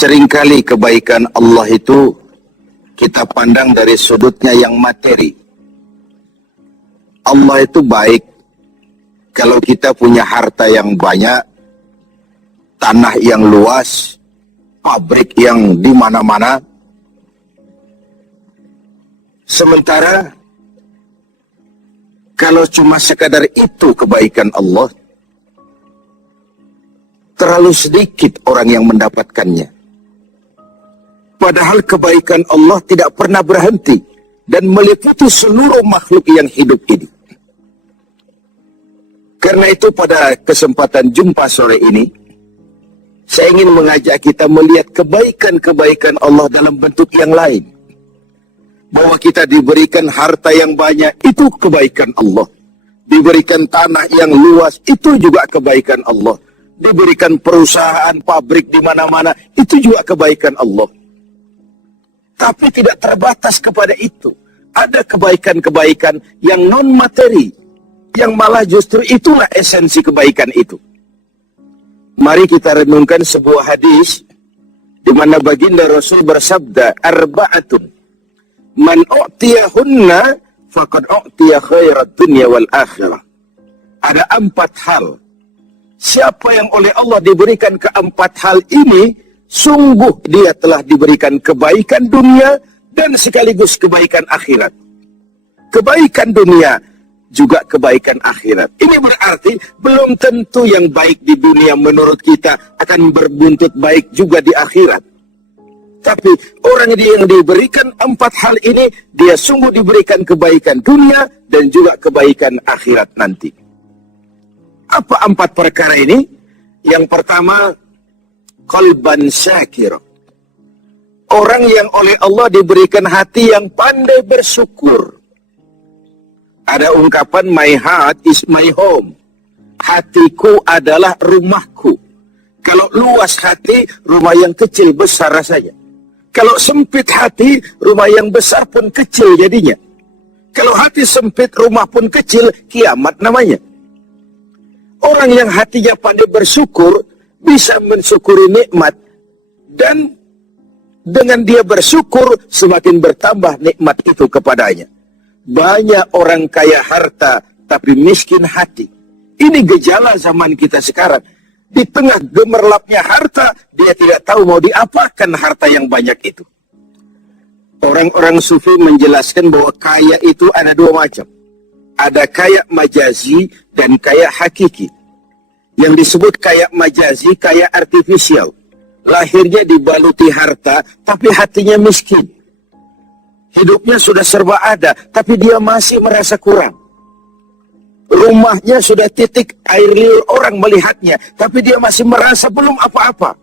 Seringkali kebaikan Allah itu kita pandang dari sudutnya yang materi. Allah itu baik kalau kita punya harta yang banyak, tanah yang luas, pabrik yang di mana-mana. Sementara kalau cuma sekadar itu kebaikan Allah, terlalu sedikit orang yang mendapatkannya. Padahal kebaikan Allah tidak pernah berhenti dan meliputi seluruh makhluk yang hidup ini. Karena itu pada kesempatan jumpa sore ini, saya ingin mengajak kita melihat kebaikan-kebaikan Allah dalam bentuk yang lain. Bahwa kita diberikan harta yang banyak, itu kebaikan Allah. Diberikan tanah yang luas, itu juga kebaikan Allah. Diberikan perusahaan, pabrik di mana-mana, itu juga kebaikan Allah. Tapi tidak terbatas kepada itu. Ada kebaikan-kebaikan yang non-materi, yang malah justru itulah esensi kebaikan itu. Mari kita renungkan sebuah hadis di mana baginda Rasul bersabda, arba'atun man u'tiyahunna faqad u'tiya khairat dunya wal akhirah. Ada 4 hal. Siapa yang oleh Allah diberikan keempat hal ini, sungguh dia telah diberikan kebaikan dunia dan sekaligus kebaikan akhirat. Kebaikan dunia juga kebaikan akhirat. Ini berarti belum tentu yang baik di dunia menurut kita akan berbuntut baik juga di akhirat. Tapi orang yang diberikan 4 hal ini, dia sungguh diberikan kebaikan dunia dan juga kebaikan akhirat nanti. Apa 4 perkara ini? Yang pertama, qalban syakir. Orang yang oleh Allah diberikan hati yang pandai bersyukur. Ada ungkapan, my heart is my home. Hatiku adalah rumahku. Kalau luas hati, rumah yang kecil besar rasanya. Kalau sempit hati, rumah yang besar pun kecil jadinya. Kalau hati sempit, rumah pun kecil, kiamat namanya. Orang yang hatinya pandai bersyukur, bisa mensyukuri nikmat, dan dengan dia bersyukur semakin bertambah nikmat itu kepadanya. Banyak orang kaya harta tapi miskin hati. Ini gejala zaman kita sekarang. Di tengah gemerlapnya harta, dia tidak tahu mau diapakan harta yang banyak itu. Orang-orang sufi menjelaskan bahwa kaya itu ada 2 macam. Ada kaya majazi dan kaya hakiki. Yang disebut kaya majazi, kaya artifisial. Lahirnya dibaluti harta, tapi hatinya miskin. Hidupnya sudah serba ada, tapi dia masih merasa kurang. Rumahnya sudah titik air liur orang melihatnya, tapi dia masih merasa belum apa-apa.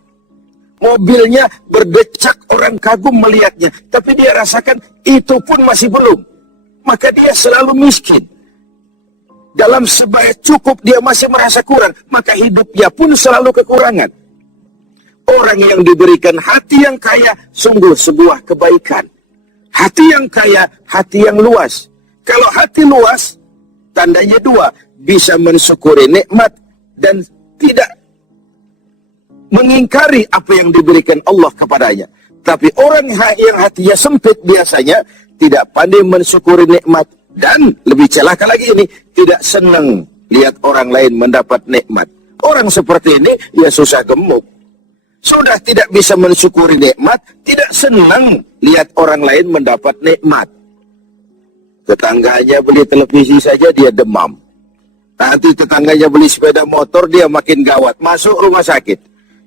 Mobilnya berdecak orang kagum melihatnya, tapi dia rasakan itu pun masih belum. Maka dia selalu miskin. Dalam sebaya cukup dia masih merasa kurang, maka hidupnya pun selalu kekurangan. Orang yang diberikan hati yang kaya sungguh sebuah kebaikan. Hati yang kaya, hati yang luas. Kalau hati luas, tandanya 2, bisa mensyukuri nikmat dan tidak mengingkari apa yang diberikan Allah kepadanya. Tapi orang yang hatinya sempit biasanya tidak pandai mensyukuri nikmat. Dan lebih celaka lagi ini, tidak senang lihat orang lain mendapat nikmat. Orang seperti ini, ya susah gemuk. Sudah tidak bisa mensyukuri nikmat, tidak senang lihat orang lain mendapat nikmat. Tetangganya beli televisi saja, dia demam. Nanti tetangganya beli sepeda motor, dia makin gawat. Masuk rumah sakit.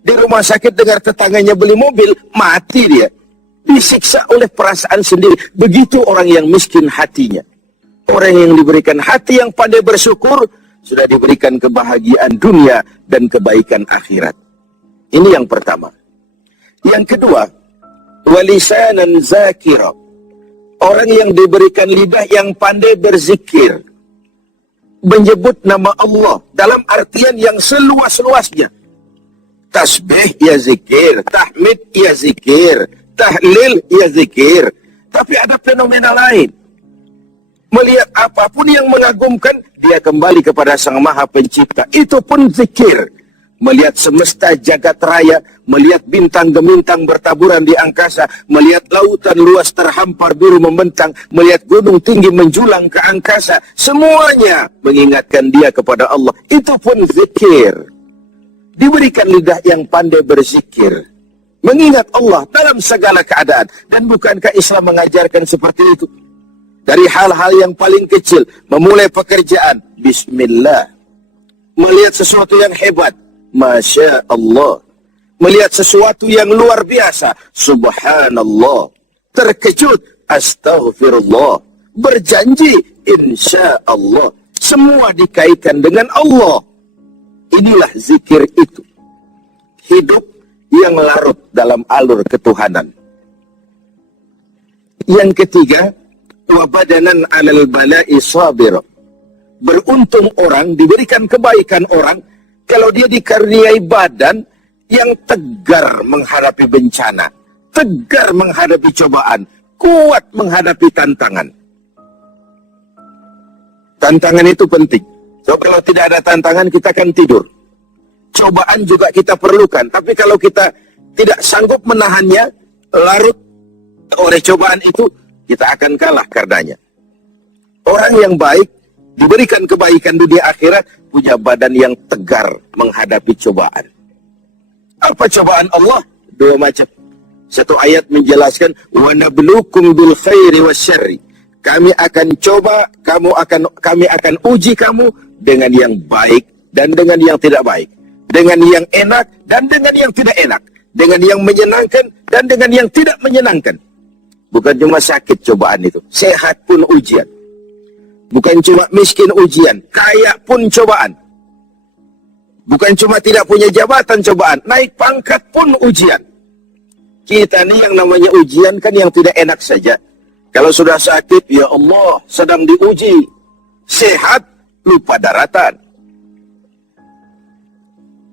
Di rumah sakit dengar tetangganya beli mobil, mati dia. Disiksa oleh perasaan sendiri. Begitu orang yang miskin hatinya. Orang yang diberikan hati yang pandai bersyukur, sudah diberikan kebahagiaan dunia dan kebaikan akhirat. Ini yang pertama. Yang kedua, walisanan zakira. Orang yang diberikan lidah yang pandai berzikir. Menyebut nama Allah dalam artian yang seluas-luasnya. Tasbih ya zikir, tahmid ya zikir, tahlil ya zikir. Tapi ada fenomena lain. Melihat apapun yang mengagumkan, dia kembali kepada Sang Maha Pencipta. Itu pun zikir. melihat semesta jagat raya, melihat bintang gemintang bertaburan di angkasa, melihat lautan luas terhampar biru membentang, melihat gunung tinggi menjulang ke angkasa, semuanya mengingatkan dia kepada Allah. Itu pun zikir. Diberikan lidah yang pandai berzikir, mengingat Allah dalam segala keadaan. Dan bukankah Islam mengajarkan seperti itu? Dari hal-hal yang paling kecil, memulai pekerjaan, bismillah. Melihat sesuatu yang hebat, Masya Allah. Melihat sesuatu yang luar biasa, subhanallah. Terkejut, astaghfirullah. Berjanji, insya Allah. Semua dikaitkan dengan Allah. Inilah zikir itu. Hidup yang larut dalam alur ketuhanan. Yang ketiga, wabadanan alal bala'i sabir. Beruntung orang, diberikan kebaikan orang, kalau dia dikaruniai badan yang tegar menghadapi bencana, tegar menghadapi cobaan, kuat menghadapi tantangan. Tantangan itu penting. So, kalau tidak ada tantangan, kita akan tidur. Cobaan juga kita perlukan. Tapi kalau kita tidak sanggup menahannya, larut oleh cobaan itu, kita akan kalah karenanya. Orang yang baik, diberikan kebaikan dunia akhirat, punya badan yang tegar menghadapi cobaan. Apa cobaan Allah? Dua macam. Satu ayat menjelaskan, wa nabluukum bil khairi wasyarri. Kami akan coba, kami akan uji kamu dengan yang baik dan dengan yang tidak baik, dengan yang enak dan dengan yang tidak enak, dengan yang menyenangkan dan dengan yang tidak menyenangkan. Bukan cuma sakit cobaan itu, sehat pun ujian. Bukan cuma miskin ujian, kaya pun cobaan. Bukan cuma tidak punya jabatan cobaan, naik pangkat pun ujian. Kita ni yang namanya ujian kan yang tidak enak saja. Kalau sudah sakit, ya Allah, sedang diuji. Sehat, lupa daratan.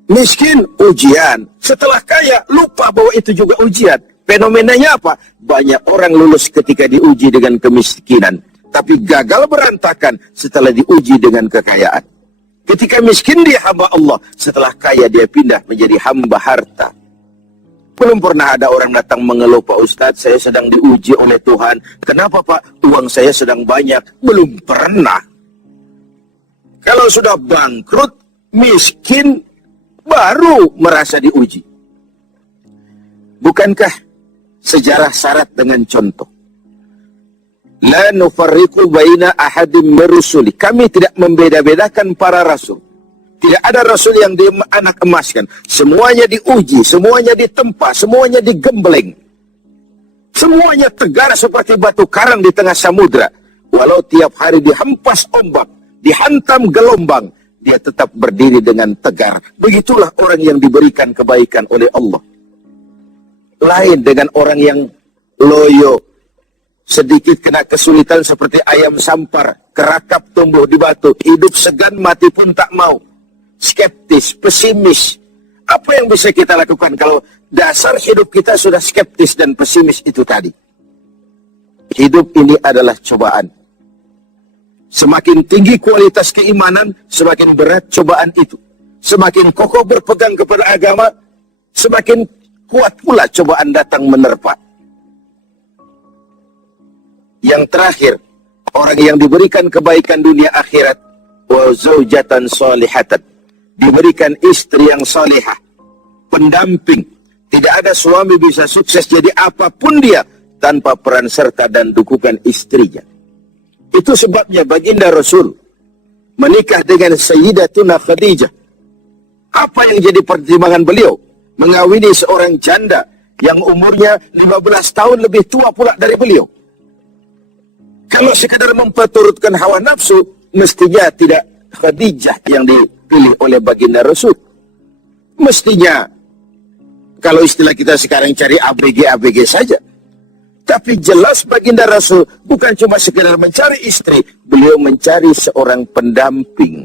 Miskin, ujian. Setelah kaya, lupa bahwa itu juga ujian. Fenomenanya apa? Banyak orang lulus ketika diuji dengan kemiskinan, tapi gagal berantakan setelah diuji dengan kekayaan. Ketika miskin dia hamba Allah, setelah kaya dia pindah menjadi hamba harta. Belum pernah ada orang datang mengeluh, Pak Ustadz, saya sedang diuji oleh Tuhan. Kenapa Pak? Uang saya sedang banyak. Belum pernah. Kalau sudah bangkrut, miskin, baru merasa diuji. Bukankah sejarah syarat dengan contoh? La nufarriqu baina ahadim mirusuli. Kami tidak membeda-bedakan para rasul. Tidak ada rasul yang dianak emaskan. Semuanya diuji, semuanya ditempa, semuanya digembleng. Semuanya tegar seperti batu karang di tengah samudra. Walau tiap hari dihempas ombak, dihantam gelombang, dia tetap berdiri dengan tegar. Begitulah orang yang diberikan kebaikan oleh Allah. Lain dengan orang yang loyo, sedikit kena kesulitan seperti ayam sampar, kerakap tumbuh di batu, hidup segan mati pun tak mau. Skeptis, pesimis. Apa yang bisa kita lakukan kalau dasar hidup kita sudah skeptis dan pesimis itu tadi? Hidup ini adalah cobaan. Semakin tinggi kualitas keimanan, semakin berat cobaan itu. Semakin kokoh berpegang kepada agama, semakin kuat pula cobaan datang menerpa. Yang terakhir, orang yang diberikan kebaikan dunia akhirat, wa zaujatan salihatan, diberikan istri yang salihah, pendamping. Tidak ada suami bisa sukses jadi apapun dia tanpa peran serta dan dukungan istrinya. Itu sebabnya baginda Rasul menikah dengan Sayyidatuna Khadijah. Apa yang jadi pertimbangan beliau? Mengawini seorang janda yang umurnya 15 tahun lebih tua pula dari beliau. Kalau sekadar memperturutkan hawa nafsu, mestinya tidak Khadijah yang dipilih oleh baginda Rasul. Mestinya, kalau istilah kita sekarang cari ABG saja. Tapi jelas baginda Rasul bukan cuma sekedar mencari istri, beliau mencari seorang pendamping.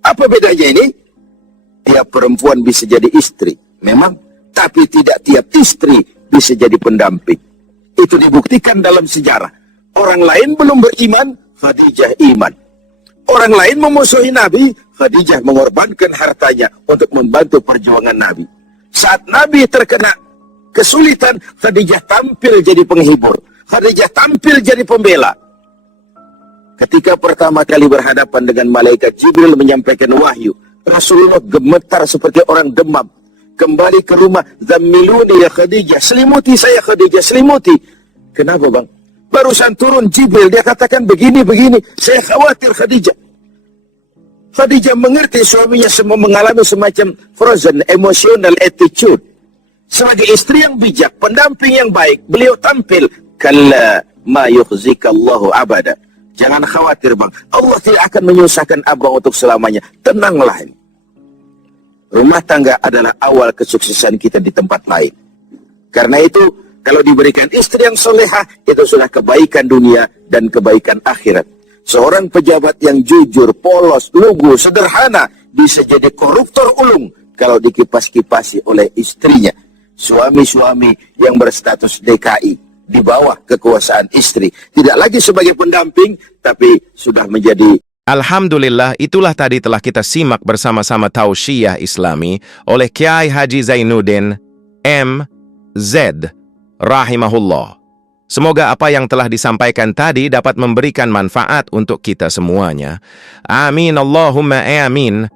Apa bedanya ini? Tiap perempuan bisa jadi istri, memang, tapi tidak tiap istri bisa jadi pendamping. Itu dibuktikan dalam sejarah. Orang lain belum beriman, Khadijah iman. Orang lain memusuhi Nabi, Khadijah mengorbankan hartanya untuk membantu perjuangan Nabi. Saat Nabi terkena kesulitan, Khadijah tampil jadi penghibur. Khadijah tampil jadi pembela. Ketika pertama kali berhadapan dengan malaikat Jibril menyampaikan wahyu, Rasulullah gemetar seperti orang demam. Kembali ke rumah, zammiluni ya Khadijah, selimuti saya Khadijah, selimuti. Kenapa bang? Barusan turun Jibril, dia katakan begini, saya khawatir Khadijah. Khadijah mengerti suaminya semua mengalami semacam frozen emotional attitude. Sebagai istri yang bijak, pendamping yang baik, beliau tampil, kalla ma yukhzikallahu abada. Jangan khawatir bang, Allah tidak akan menyusahkan abang untuk selamanya. Tenanglah. Rumah tangga adalah awal kesuksesan kita di tempat lain. Karena itu, kalau diberikan istri yang solehah, itu sudah kebaikan dunia dan kebaikan akhirat. Seorang pejabat yang jujur, polos, lugu, sederhana, bisa jadi koruptor ulung kalau dikipas-kipasi oleh istrinya. Suami-suami yang berstatus DKI, di bawah kekuasaan istri, tidak lagi sebagai pendamping, tapi sudah menjadi... Alhamdulillah, itulah tadi telah kita simak bersama-sama Tausiah Islami oleh Kiai Haji Zainuddin M.Z. rahimahullah. Semoga apa yang telah disampaikan tadi dapat memberikan manfaat untuk kita semuanya. Amin Allahumma amin.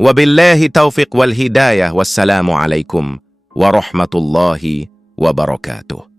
Wabillahi taufiq wal hidayah. Wassalamualaikum warahmatullahi wabarakatuh.